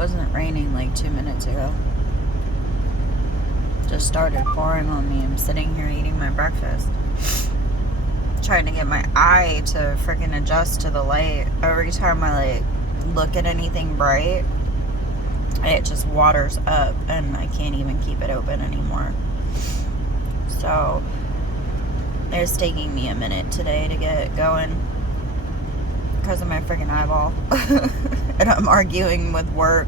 wasn't raining like 2 minutes ago. Just started pouring on me. I'm sitting here eating my breakfast. Trying to get my eye to freaking adjust to the light. Every time I like look at anything bright, it just waters up and I can't even keep it open anymore. So it's taking me a minute today to get going because of my freaking eyeball. And I'm arguing with work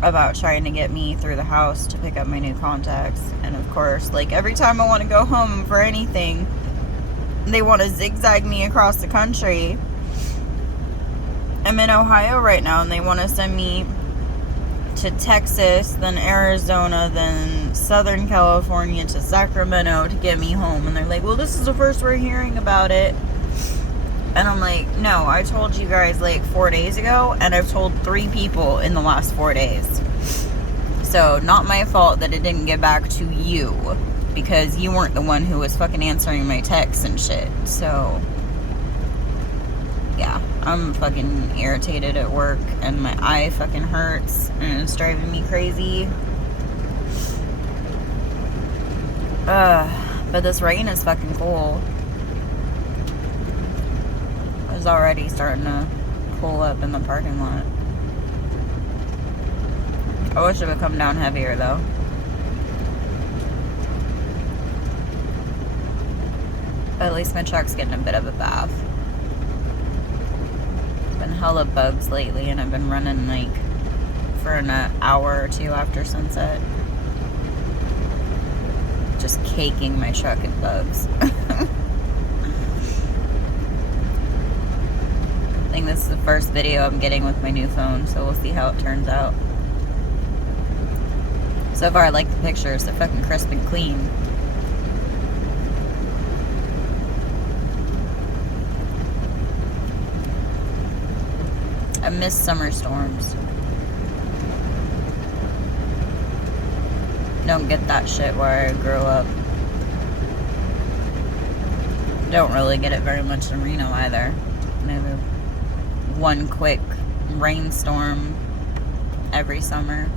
about trying to get me through the house to pick up my new contacts. And of course, like every time I want to go home for anything, they want to zigzag me across the country. I'm in Ohio right now and they want to send me to Texas, then Arizona, then Southern California to Sacramento to get me home. And they're like, well, this is the first we're hearing about it. And I'm like, no, I told you guys like 4 days ago, and I've told 3 people in the last 4 days. So, not my fault that it didn't get back to you, because you weren't the one who was fucking answering my texts and shit. So, yeah, I'm fucking irritated at work, and my eye fucking hurts, and it's driving me crazy. But this rain is fucking cool. It's already starting to pull up in the parking lot. I wish it would come down heavier though. But at least my truck's getting a bit of a bath. Been hella bugs lately and I've been running like for an hour or 2 after sunset. Just caking my truck in bugs. I think this is the first video I'm getting with my new phone, so we'll see how it turns out. So far I like the pictures, they're fucking crisp and clean. I miss summer storms. Don't get that shit where I grew up. Don't really get it very much in Reno either. Maybe one quick rainstorm every summer.